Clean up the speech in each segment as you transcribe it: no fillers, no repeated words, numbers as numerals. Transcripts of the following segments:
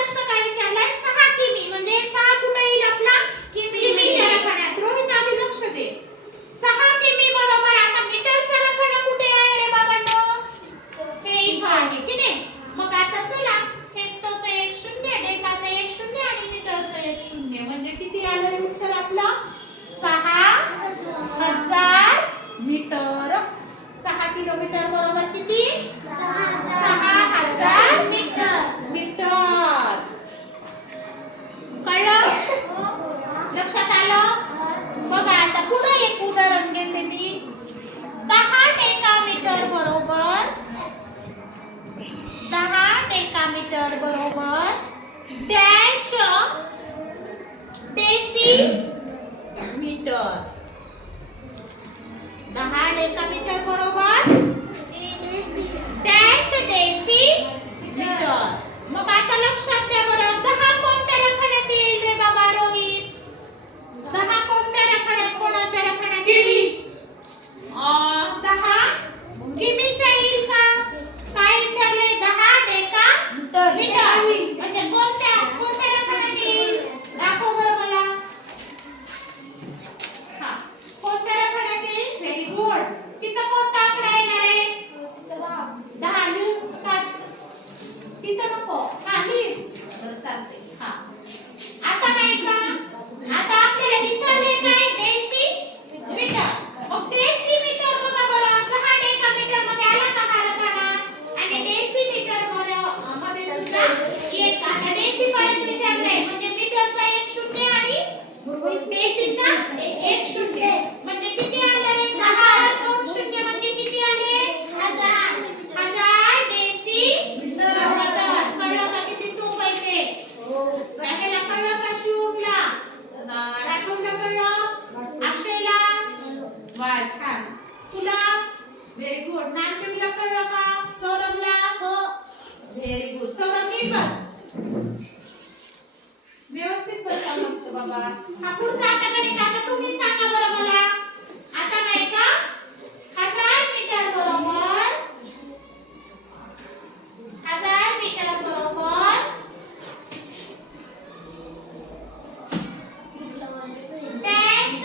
प्रश्न काय विचारलाय 6 किमी म्हणजे 6 कुठे येईल आपला किमीच्या रकान्यात. रोहित आधी लक्ष दे. 6 किमी बरोबर आता मीटरचा रकाना कुठे आहे रे बाबांनो? हे इथं आहे की नाही? मग आता चला हेक्टरचं 1 शून्य, डेकाचं 1 शून्य आणि मीटरचं 1 शून्य म्हणजे किती आलं उत्तर आपलं? 6000 मीटर. 6 किलोमीटर बरोबर किती? 6000 मीटर. कळलं? लक्षात आलं? बघा आता पुढे एक उदाहरण घेते मी. 10 डेकामीटर बरोबर 10 डेकामीटर बरोबर डॅश डेसिमीटर. 10 डेकामीटर बरोबर डॅश डेसिमीटर. मग आता लक्षात द्या बरं 10 कोणत्या रकान्यात येईल रे बाबा रोहित? 10 कोणत्या रकान्यात, कोणाच्या रकान्यात येईल? 10 किमीच्या येईल का? काय विचारले? 10 डेकामीटर म्हणजे कोणत्या कोणत्या रकान्यात येईल? दाखव बरं मला. हा कोणत्या रकान्यात येईल? Very good. तिथं कोणता आकडा येणार आहे? 10 लिहू काढ. तिथं नको. हा लिह. चालते. हा आता काय का? आता आपल्याला विचारले काय? डेसिमीटर. मग डेसिमीटर बघा बरं 10 डेकामीटर मध्ये आला का हा रकाना? आणि डेसिमीटर मध्ये सुद्धा एक. आता डेसी पर्यंत विचारलंय म्हणजे मीटरचा 1 शून्य आणि डेसीचा 1 शून्य म्हणजे किती आले रे? 10 वर 2 शून्य म्हणजे किती आले? 1000 डेसिमीटर. कळलं का किती सोपं आहे ते? सगळ्याला कळलं का? शिवूला, राठोडला कळलं, अक्षयला वा छान, तुला व्हेरी गुड, नानदेवीला कळलं का? सौरभला हो व्हेरी गुड. सौरभ नीट बस, व्यवस्थित बसा मग बाबा. हा पुढचा आता गणित आता तुम्ही सांगा बरं मला. आता नाही का 1000 मीटर बरोबर 1000 मीटर बरोबर डॅश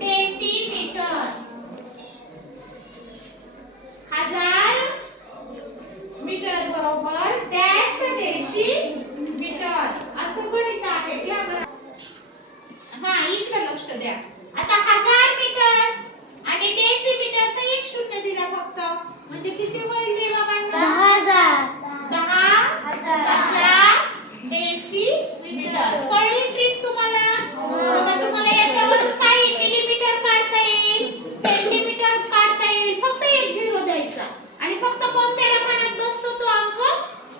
डेसिमीटर. 1000 मीटर बरोबर डॅश डेसिमीटर असं गणित आहे. घ्या बरं. हा इकडे लक्ष द्या. आता 1000 मीटर आणि डेसिमीटरचा 1 शून्य दिला फक्त म्हणजे किती होईल रे बाबांनो? 10,000 डेसिमीटर. कळली ट्रिक तुम्हाला? बघा तुम्हाला याच्यावरून काय मिलीमीटर काढता येईल, सेंटीमीटर काढता येईल. फक्त एक झिरो द्यायचा आणि फक्त कोणत्या रकान्यात बसतो तो अंक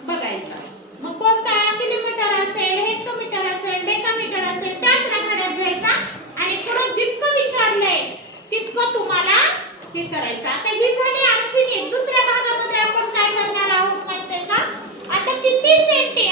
बघायचा. मग कोणता किलोमीटर असेल, हेक्टोमीटर असेल, डेकामीटर असेल त्याच रकान्यात घ्यायचा आणि पुढे जितकं विचारलंय तितकं तुम्हाला हे करायचं. आता ही झाली आणखी एक. दुसऱ्या भागामध्ये आपण काय करणार आहोत माहितीये का? आता किती सेंटी